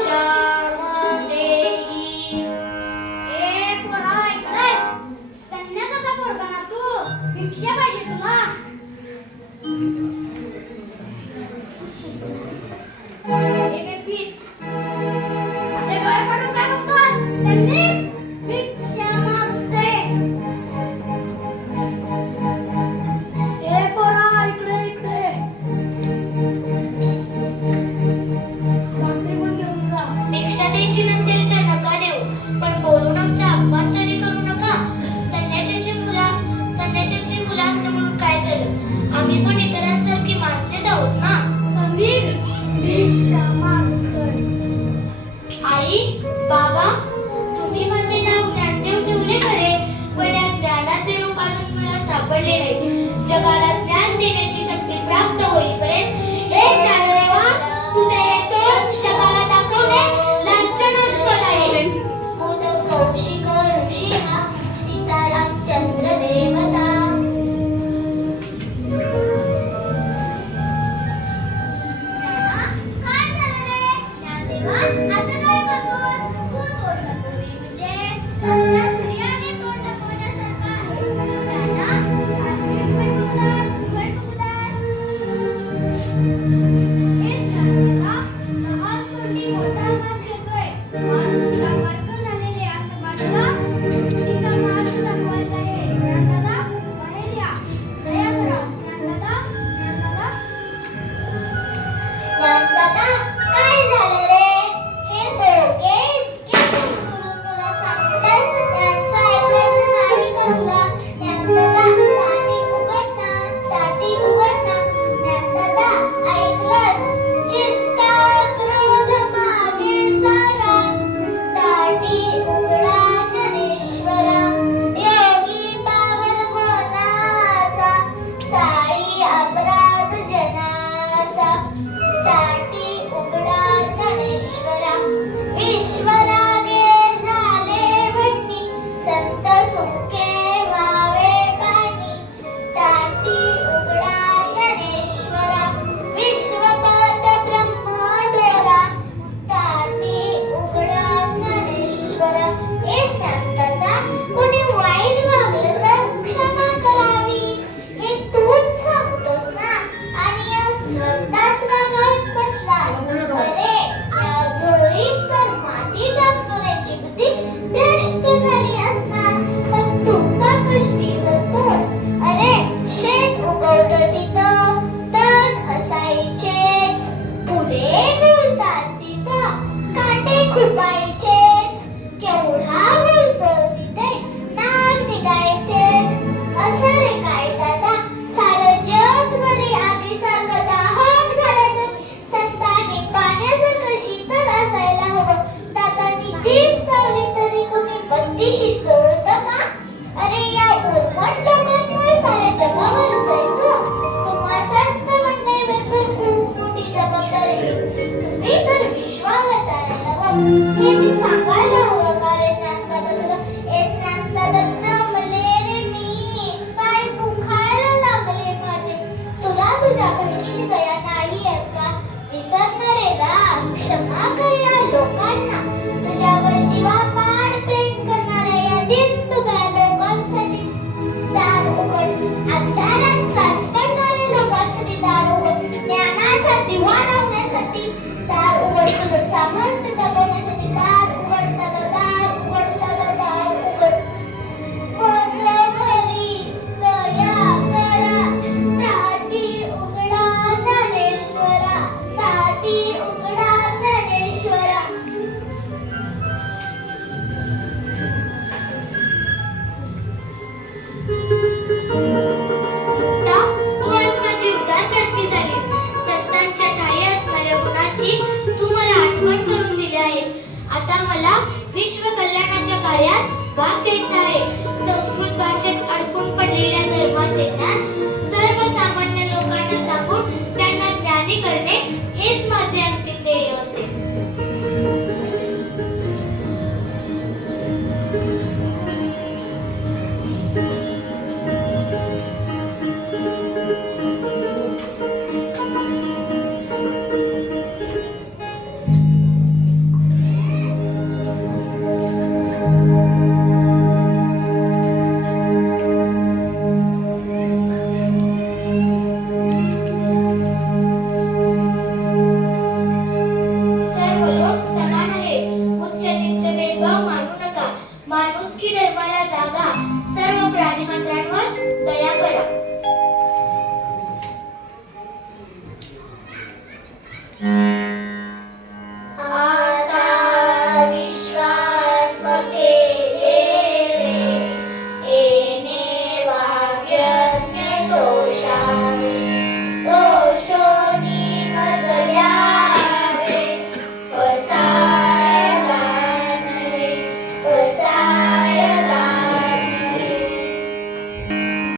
भिक्षामदेहि. ए पोरा इकडे संन्यासाचा पोरगा ना तू भिक्षा पाहिजे तुला एक पीठ असे डोळे पडून काय बघतोस त्यांनी भिक्षा मागते ए पोरा इकडे इकडे भाकरी पण घेऊन जा भिक्षा द्यायची नसेल तर नका देऊ, पण बोलून आमचा अपमान तरी करू नका. संन्याशाची मुलं असलं म्हणून काय झालं? आम्ही पण इतरांसारखी माणसेच आहोत ना. संदीप भिक्षा मागतोय आई, बाबा, तुम्ही माझे नाव ज्ञानदेव ठेवले खरे, पण या ज्ञानाचे रूप अजून मला सापडले नाही. जगाला ज्ञान देण्याची शक्ती प्राप्त होईपर्यंत हे ज्ञानदेवा, तुझे हे तोंड जगाला दाखवणे लांछनास्पद आहे. बुध कौशिक ऋषी हा सीताराम चंद्र देवता. काय झालं रे ज्ञानदेवा असं काय करतोस तू तोंड दाखवणे म्हणजे साक्षात सूर्याने तोंड दाखवण्यासारखं आहे ज्ञाना उघड बघूदार हे ज्ञानदेवा लहान तोंडी मोठा घास घेतोय माणूस तुला वर्ग झालेले असं बाजूला तिचा मार्ग दाखवायचा आहे ज्ञानदादा बाहेर या दया करा ज्ञानदादा ज्ञानदादा, काय झालं रे? हे दोघे इतके दुरून तुला सांगतात, त्यांचं ऐकायचं नाही का तुला? ज्ञानदादा, दाती उघड ना. ज्ञानदादा, ऐकलंस? चिंता क्रोध मागे सारा, दाटी उघडा ज्ञानेश्वरा. योगी पावन मनाचा, साई अपराध जनाचा. दाटी उघडा ज्ञानेश्वरा. विश्वरागे झाले भन्नी, संत सुखे व्हावे पाणी. दाटी उघडा ज्ञानेश्वरा. विश्वपद ब्रह्मदोरा. दाटी उघडा ज्ञानेश्वरा. हे ज्ञानदादा, कोणी वाईट वागलं तर क्षमा करावी, हे तूच सांगतोस ना, आणि आज स्वतःच रागावून बसलास. अरे, या झोळीत तर माती टाकण्याची बुद्धी भ्रष्ट झाली असणार, पण तू का कष्टी होतोस? अरे, शेत उगवतं तिथं तण असायचेच, फुले मिळतात तिथं काटे खुपायचेच, केवढा मिळतं तिथे नाग निघायचेच. असं रे काय दादा, सारं जग जरी आगीसारखं दाहक झालं तरी संतांनी पाण्यासारखं शीतल असायला हवं. दादांनी जीभ चावली तरी कोणी बत्तीशी तोडतं का? अरे, या उर्मट लोकांमुळे साऱ्या जगावर असायचं. तुम्हा संत मंडळीवर तर खूप मोठी जबाबदारी आहे. तुम्ही तर विश्वाला तारायला हवं, हे मी सांगायला हवं का रे ज्ञानदादा तुला? ए ज्ञानदादा, दमले रे मी, पाय दुखायला लागले माझे. तुला तुझ्या बहिणीची दया नाही येत का? विसरणारेला क्षमा कर या लोकांना. तुझ्यावर जीवापाड प्रेम करणाऱ्या या दीनदुबळ्या लोकांसाठी दार उघड. अंधारात चाचपडणाऱ्या लोकांसाठी दार उघड. ज्ञानाचा दिवा लावण्यासाठी दार उघड. तुझं सामर्थ्य दाखवण्यासाठी दार उघड. दार उघड. दार उघड. माझ्या घरी दया करा. दाटी उघडा ज्ञानेश्वरा. दाटी उघडा ज्ञानेश्वरा. तू आज माझी उद्धारकर्ती झालीस. संतांच्या ठायी असणाऱ्या गुणाची तू मला आठवण करून दिली आहेस. आता मला विश्व कल्याणाच्या कार्यात भाग घ्यायचा आहे. संस्कृत भाषेत अडकून पडलेल्या धर्माचे ज्ञान